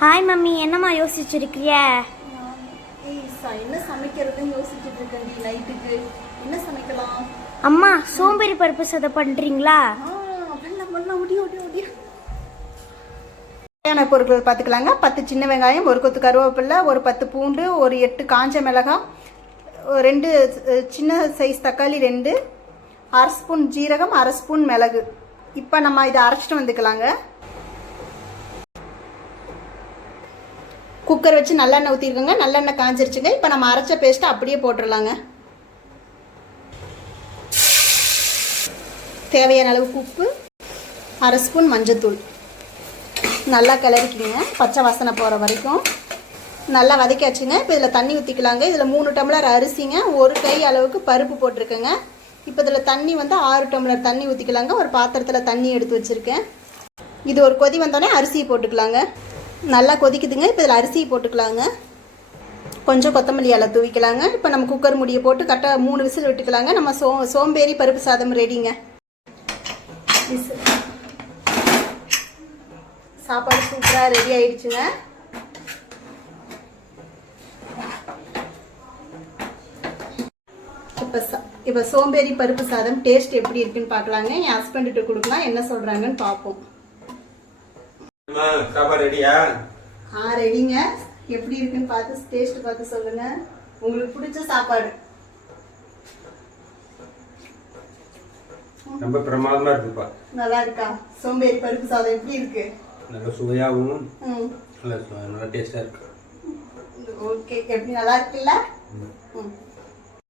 Hi mummy என்னம்மா ச- என்ன சமைக்கிறதுன்னு யோசிச்சுட்டு இருக்கேன். நைட்டுக்கு என்ன சமைக்கலாம்? அம்மா சோம்பேறி பருப்பு சதை ஒடி தேவையான பொருட்கள் பார்த்துக்கலாங்க. பத்து சின்ன வெங்காயம் ஒரு கொத்து கருவேப்பிலை ஒரு பத்து பூண்டு ஒரு எட்டு காஞ்ச மிளகாய் ரெண்டு சின்ன சைஸ் தக்காளி ரெண்டு அரை ஸ்பூன் ஜீரகம் அரை ஸ்பூன் மிளகு. இப்போ நம்ம இதை அரைச்சிட்டு வந்துக்கலாங்க. குக்கர் வச்சு நல்லெண்ணெய் ஊற்றிருக்கோங்க நல்லெண்ணெய் காஞ்சிருச்சுங்க. இப்போ நம்ம அரைச்ச பேஸ்ட்டை அப்படியே போட்டுடலாங்க தேவையான அளவுக்கு உப்பு அரை ஸ்பூன் மஞ்சத்தூள். நல்லா கிளறிக்கிங்க. பச்சை வாசனை போகிற வரைக்கும். நல்லா வதக்காச்சுங்க இப்போ இதில் தண்ணி ஊற்றிக்கலாங்க இதில் மூணு டம்ளர் அரிசிங்க. ஒரு கை அளவுக்கு பருப்பு போட்டிருக்கேங்க. இப்போ இதில் தண்ணி வந்து ஆறு டம்ளர் தண்ணி ஊற்றிக்கலாங்க ஒரு பாத்திரத்தில் தண்ணி எடுத்து வச்சுருக்கேன். இது ஒரு கொதி வந்தோடனே அரிசியை போட்டுக்கலாங்க. நல்லா கொதிக்குதுங்க. இப்போ இதில் அரிசியை போட்டுக்கலாங்க. கொஞ்சம் கொத்தமல்லி இலை தூவிக்கலாங்க. இப்போ நம்ம குக்கர் முடியை போட்டு கரெக்டாக மூணு விசில் விட்டுக்கலாங்க. நம்ம சோ சோம்பேறி பருப்பு சாதம் ரெடிங்க சாப்பாடு சூப்பராக ரெடி ஆயிடுச்சுங்க. இப்போ சா இப்போ சோம்பேறி பருப்பு சாதம் டேஸ்ட் எப்படி இருக்குன்னு பார்க்கலாங்க. என் ஹஸ்பண்ட்கிட்ட கொடுக்கலாம். என்ன சொல்கிறாங்கன்னு பார்ப்போம். சாப்பாடு ரெடியா? ஆ ரெடிங்க. எப்படி இருக்குன்னு பார்த்து டேஸ்ட் பார்த்து சொல்லுங்க. உங்களுக்கு பிடிச்ச சாப்பாடு. ரொம்ப பிரமாதமா இருக்குப்பா. நல்லா இருக்கா? சோம்பேறி பருப்பு சாதம் எப்படி இருக்கு? நல்ல சுவையாகவும் நல்ல நல்ல டேஸ்டா இருக்கு. ஓகே. எப்படி நல்லா இருக்குல்ல? ம்.